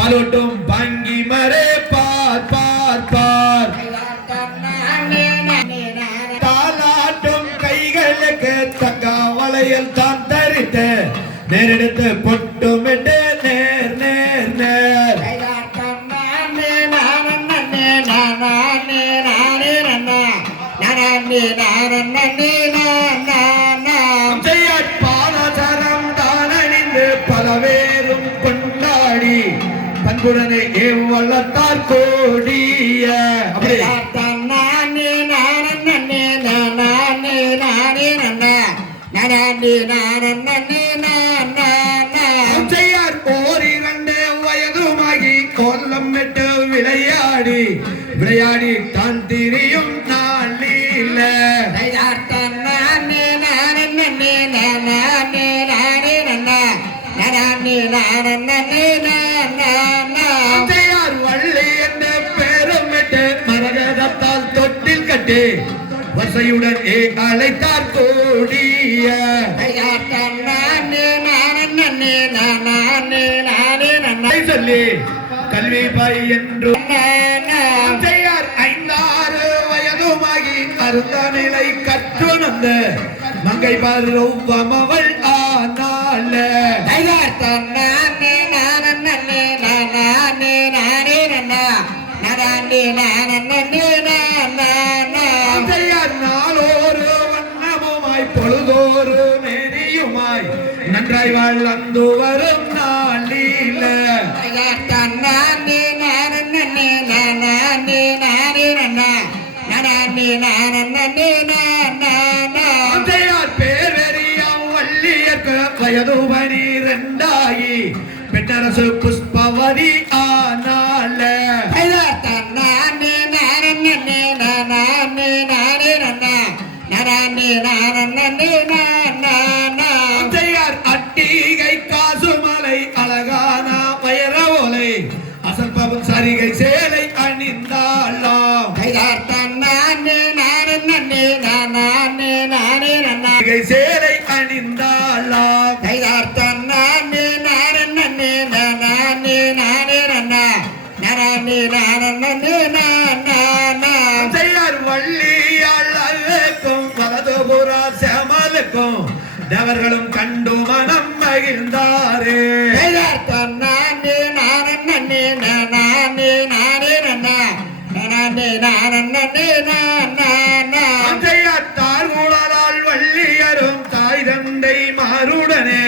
பாலோட்டும் பாங்கி மரே பார் பார் பார் தாலாட்டும் கைகளுக்கு தங்க வளையல் தான் தரித்து நேரெடுத்து பொட்டுமிட்டு நேர் நேர் நேர் பாலசரம் தான் அணிந்து பலவேறும் கொண்டாடி பண்புடனே வளர்த்தார் கோடிய ஓரிரண்டு வயதுமாகி கோலம் விட்டு விளையாடி விளையாடி தான் திரியும் நாளில வள்ளி என்ற பெரும் விட்டு மரகதத்தால் தொட்டில் கட்டி வசையுடன் அழைத்தார் கோடிய சொல்லி கல்வி பாய் என்று 5-6 வயதுமாகி அருந்த நிலை கற்று வந்த மங்கை பருவம் அவள் ஆனாள் நாளோரு வண்ணமுமாய் பொழுதோரு மேரியுமாய் நன்றாய் வளர்ந்து வரும் நாளில பேர்வெறியாம் வள்ளியற்கு வயது 12 பெற்றரசு புஷ்பவதி ஆனாள் அட்டிகை காசுமலை அழகான வைரவோலை அசல்பவன் சரிகை சேலை அணிந்தாளாம் சேலை அணிந்தாளாம் வள்ளியாளுக்கும் வலதுபுற செமலுக்கும் தேவர்களும் கண்டு மனம் மகிழ்ந்தாரே வள்ளியரும் தாய் தந்தை மாறுடனே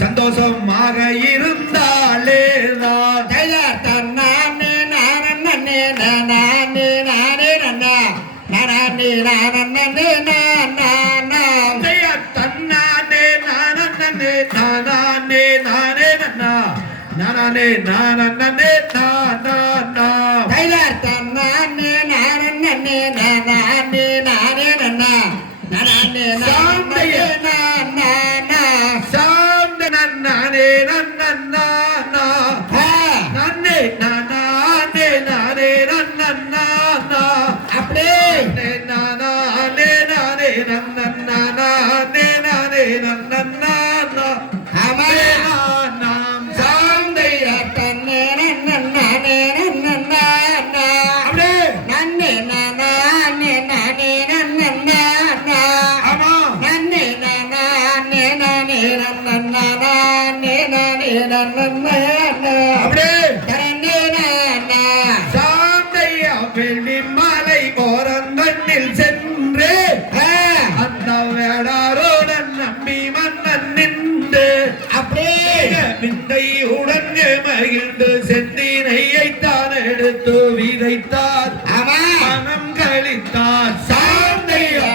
சந்தோஷமாக இருந்தாலே வெள்ளிமலை ஓரங்கண்ணில் சென்று அந்த வேடாரோடன் நம்பி மன்னன் நின்று அப்படியே விந்தையுடன் மகிழ்ந்து செந்தினையை தான் எடுத்து விதைத்தார் மனம் கழித்தார் சாந்தையா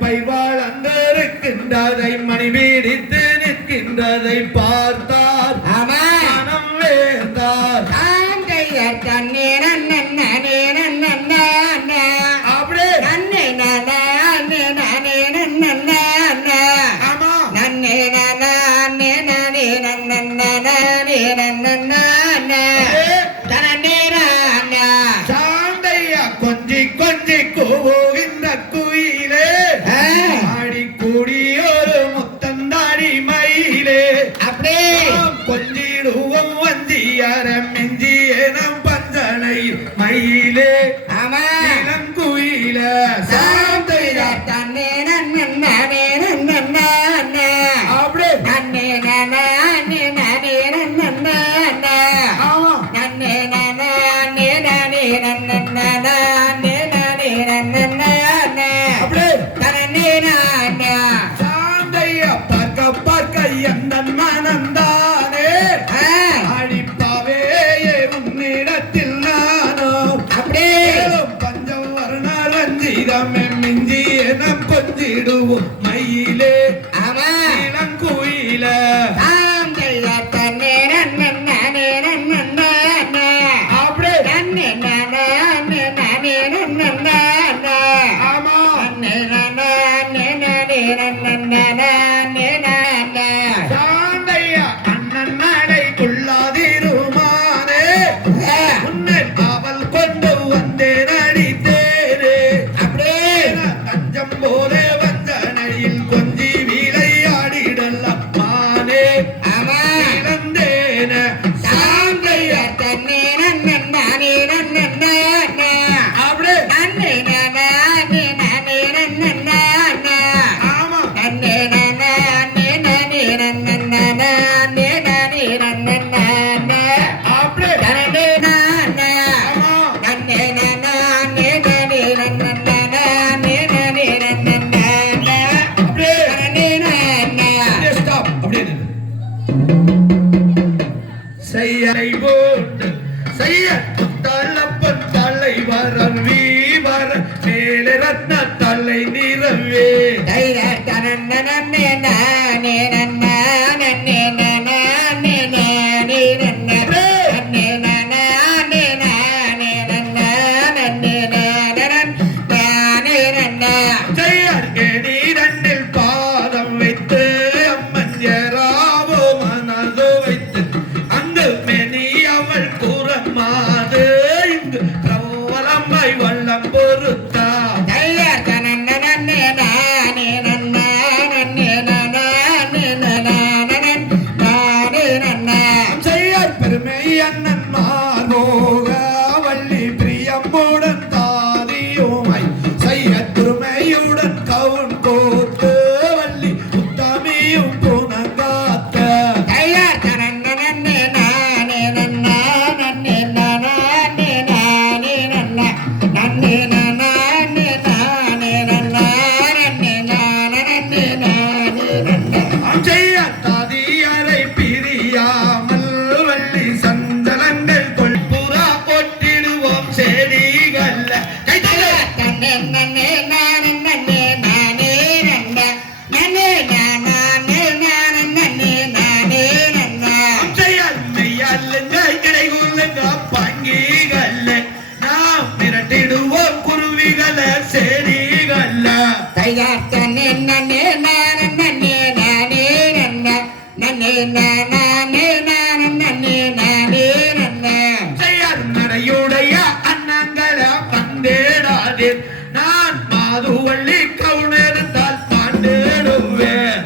பயிர்வாழ்ந்திருக்கின்றதை மணி வீடித்து நிற்கின்றதை பார்த்தார் மனம் வேந்தார் சாந்தையா கொஞ்சி கொஞ்சி கூவுகின்ற குயிலே ஆடி கூடி ஒரு முத்தந்தாடி மயிலே அப்படியே கொஞ்சிடுவோம் வந்தியார மிஞ்சிய நம் பஞ்சனை மயிலே ஆமா இளங்குயில சாந்தையா தன்னே நன்னே நன்னே அப்படியே நன்னே நன்னே நன்னே நன்னே ஆமா நன்னே நன்னே நன்னே நன்னே அப்படியே தன்னே நன்னே சாந்தையா பார்க்க பார்க்க எந்த மனந்தானே அடிப்பாவே உன்னிடத்தில் நானோ அப்படியே பஞ்சம் வருணால் வஞ்சிதமே மிஞ்சிய நம் கொஞ்சிடுவோம் மயிலே ஆமா இளங்குயில சாந்தையா தன்னே நன்னே நன்னே அப்படியே நன்னே நன்னே நன்னே ஆமா சாந்தையா அண்ணன் நடை கொள்ளாதிருமானே உன்னை அவள் கொண்டு வந்தேன் அடித்தேனே அப்படியே தஞ்சம் போலே வந்தனையில் கொஞ்சி விளையாடிடலாம் மானே ஆமா இழந்தேன சாந்தையா தன்னே நன்னே அப்படியே ஆமா அப்படியே ஆமா அப்படியே ஸ்டாப் அப்படியே செய்யலை போட்டு செய்ய தள்ளப்பன் தலை வரம் வீவர மேலே ரத்ன தலை நிறவே செய்யற்கே நீரண்டில் பாதம் வைத்து அம்மன் ஏறாவோ மனது வைத்து அங்கு மெனி அவள் கூறமாது இங்கு பிரபலம்மை வல்லம் பொறுத்தா செய்யார் பெருமை அண்ணன் மார்போக வள்ளி பிரியம்புடன் தாதியோமை செய்ய துருமையுடன் கவுன் கோத்து வள்ளி உத்தமியும் புனங்காத்த செய்ய தாதியரை பிரியாமல் வள்ளி சந்தனங்கள் கொள்புறா ஒட்டிடுவோம் செடிகள் கைத்தல செய்யால் மெய்யாலுங்க கிடைக்குள்ளுங்க பங்கிகள் நாம் மிரட்டிடுவோம் குருவிகள செடிகள் செய்யார் நடையுடைய அண்ணங்கள பந்தேடாதே நான் மாதுவள்ளி கவுனெடுத்தால் பாண்டேடுவேன்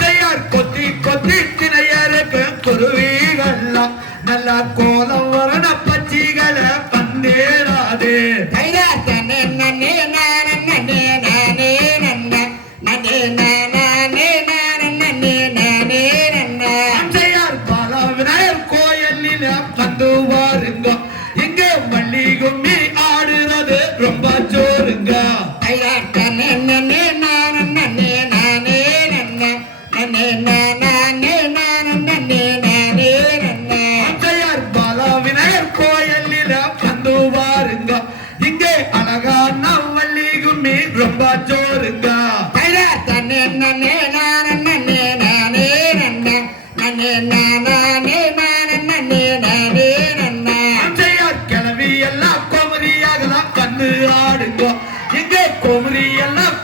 செய்யார் கொத்தி கொத்தி திணையருக்கு குருவிகள்லாம் நல்ல கோலம் வரண பச்சிகளை பந்தேடாதே செய்யார் பால விநாயகர் கோயிலில் வந்து வாருங்க இங்க மல்லி கும்மி ஆடுறது ரொம்ப ஜோருங்க செய்யார் பால விநாயகர் கோயிலில் வந்து வாருங்க இங்கே அழகான மல்லி கும்மி ரொம்ப ஜோருங்க செய்யார் கிளவி எல்லாம் கோமரியாக தான் வந்து ஆடுங்க இங்கே கோமரி எல்லாம்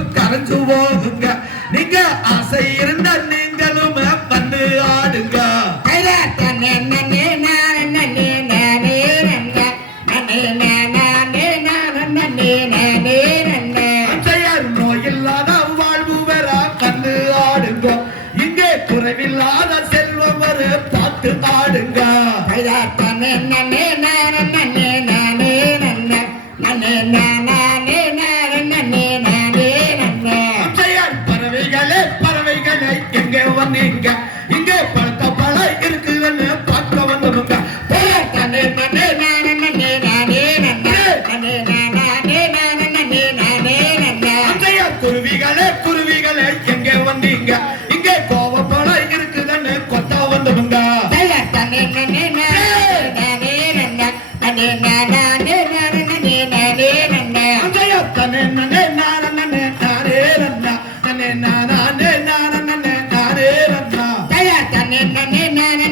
கசப்பு கரைஞ்சு போகுங்க நீங்க ஆசை இருந்த நீங்களும் வந்து ஆடுங்க தன்னே நன்னே நானே நானே நன்னா நன்னே நானே நானே நானே நன்னா அச்சையார் நோயில்லாத வாழ்வு பெற கண்டு ஆடுங்க இங்கே குறைவில்லாத செல்வம் வர பார்த்து ஆடுங்க தன்னே நன்னே நானே நானே நன்னா நன்னே நானே நானே நானே நன்னா அச்சையார் பறவைகளே பறவைகளே எங்கே வந்தீங்க இங்கே பழுத்த பழம் இருக்குதுன்னு பார்க்க வந்தவங்க தன்னே நன்னே நானே நானே நன்னா நன்னே நானே நானே நானே நன்னா அச்சையார் குருவிகளே குருவிகளே எங்கே வந்தீங்க இங்கே கோவப்பழம் இருக்குதுன்னு கொத்த வந்தவங்க தன்னே நன்னே நானே நன்னா நன்னே நானே நானே நானே நன்னா அச்சையார் தன்னை நன்னே நானே நானே ரன்னா நன்னே நானே நானே நானே ரன்னா தன்னே நன்னே நானே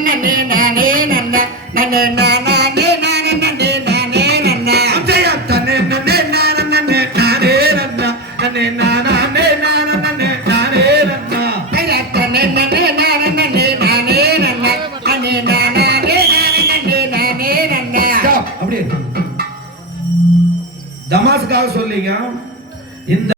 நானே நன்னா நன்னே நானே நானே நானே நன்னா அச்சையார் தன்னை நன்னே நானே ரன்னா நன்னே நானே நானே ரன்னா தன்னே நன்னே நானே நன்னா நன்னே நானே நன்னா அப்படியே தமாசுக்காக சொல்லிங்க இந்த